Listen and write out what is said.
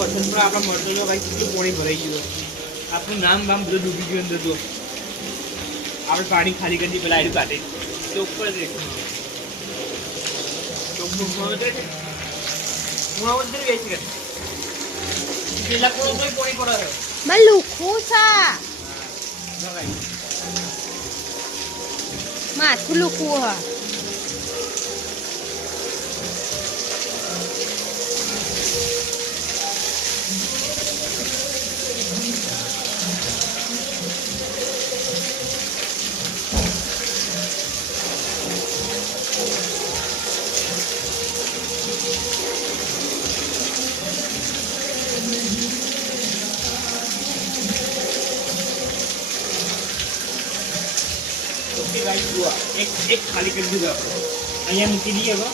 વરસાદ પર આપણા મળતો તો ભાઈ કેટલું પાણી ભરાઈ ગયું આપણું નામ બામ બધું ડૂબી ગયું અંદર તો આપણે પાણી ખાલી કરી દઈએ પેલા આડું કાઢે ચોક પર છે ચોક પર છે પૂણા ઉતરી ગઈ છે પેલા પૂણો તોય પાણી પડે મને લુખું છે માથું લુખું હા એક ખાલી કરી દીધું આપણે અહીંયા મૂકી દઈએ હવે